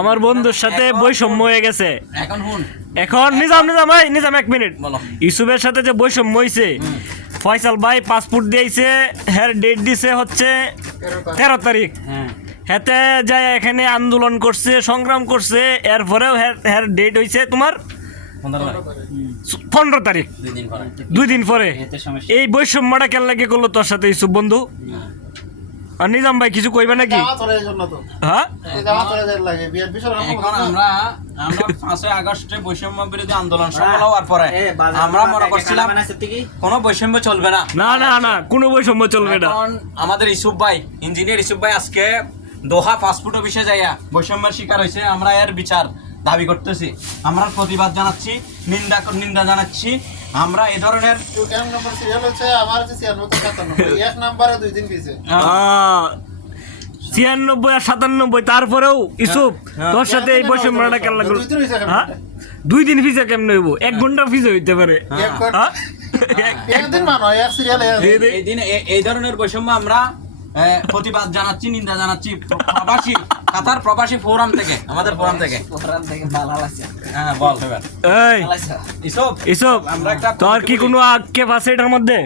আমার বন্ধুর সাথে বৈষম্য হয়ে গেছে এখন নিজাম 1 মিনিট ইউসুফের সাথে যে বৈষম্য হয়েছে ফয়সাল ভাই পাসপোর্ট দিয়েছে হের ডেট দিছে হচ্ছে 13 তারিখ হেতে যায় এখানে আন্দোলন করছে সংগ্রাম করছে এরপরেও হের ডেট হয়েছে তোমার 15 তারিখ 2 দিন পরে এই বৈষম্যটা কেন লাগে করলো তোর সাথে ইউসুফ বন্ধু আর নিজাম ভাই কিছু কইবে নাকি হ্যাঁ এখন আমরা 5 আগস্টে বৈষম্য বিরোধী আন্দোলন সফল হওয়ার পরে আমরা মনে করছিলাম কোনো বৈষম্য চলবে না না কোনো বৈষম্য চলবে না। এখন আমাদের ইউসুফ ভাই ইঞ্জিনিয়ার ইউসুফ ভাই আজকে দোহা পাসপোর্ট অফিসে যাইয়া বৈষম্যের শিকার হয়েছে। আমরা এর বিচার দাবি করতেছি, আমরা প্রতিবাদ জানাচ্ছি, নিন্দা জানাচ্ছি। আমরা এই ধরনের 96 আর 97 তারপরেও ইউসুফ তোর সাথে এই বৈষম্যটা কেন লাগলো? 2 দিন ভিসা কেমনে হইব? 1 ঘন্টা ভিসা হইতে পারে। এই ধরনের বৈষম্য আমরা প্রতিবাদ জানাচ্ছি, নিন্দা জানাচ্ছি। কাতার প্রবাসী ফোরাম থেকে, আমাদের ফোরাম থেকে হ্যাঁ বল ইসব তোর কি কোনো আক্ষেপ আছে এটার মধ্যে?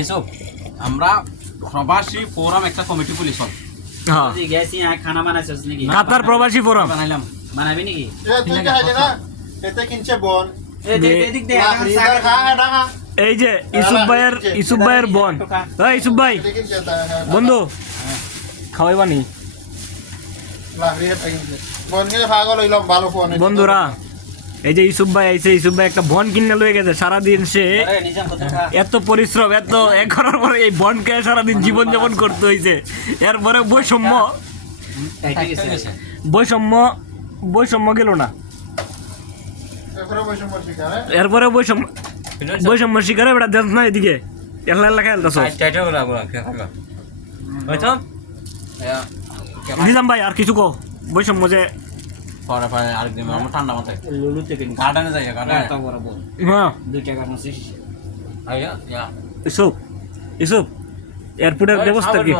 এইসব আমরা প্রবাসী ফোরাম একটা কমিটি পুলিশ কাতার প্রবাসী ফোরাম বানাইলাম, বানাবি নাকি? এই যে ইউসুফ ভাইয়ের বোন, ইউসুফ ভাই বন্ধু খাওয়াইবানি বন্ধুরা। এই যে ইউসুফ ভাই আইছে, ইউসুফ ভাই একটা বন কিনে লয়ে গেছে। সারাদিন সে এত পরিশ্রম এত করার পরে এই বনকে সারাদিন জীবন যাপন করতে হয়েছে। এরপরে বৈষম্য গেল না, এরপরে বৈষম্য শিকারে বেটা দেখ না এদিকে এলা খেলতেছ। নিজাম ভাই আর কিছু কো বৈষম্য যে আরেকদিন আমরা ঠান্ডা মাথায় গার্ডেনে যাই, ইসুফ এয়ারপোর্টের ব্যবস্থা কি?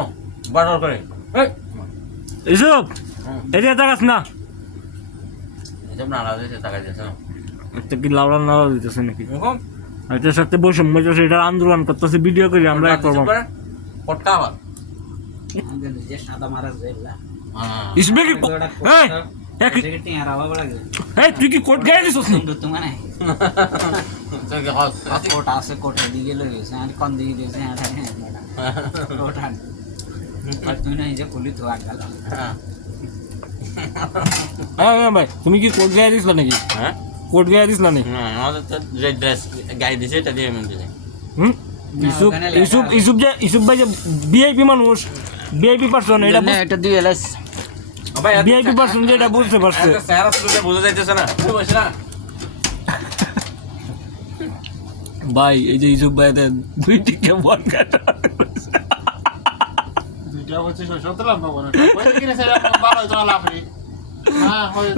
ইসুফ এদিকে তাকাস না, কি লাউড়া নাড়া দিতেছে নাকি? এটার সাথে বৈষম্য এটার আন্দোলন করতেছে, ভিডিও করে আমরা করবো। তুই কি কোট গায়ে দিস? ভাই তুমি কি কোট গায়ে দিস নাকি? কোট গায়ে দিস নাকি? গায়ে দিছে এটা দিয়ে ইউসুফ ভাই যে ভিআইপি মানুষ, ভিআইপি পারসন, এটা দিয়ে ভিআইপি পারসন যেটা বুঝতে পারছে। বোঝা যাইতেছে না ভাই এই যে ইউসুফ ভাই দুইটিকে বন কাটা দুইটা হচ্ছে 17 লম্বা বড় কই কিনে সেরা ভালো হইতো না লাফরি হ্যাঁ হয়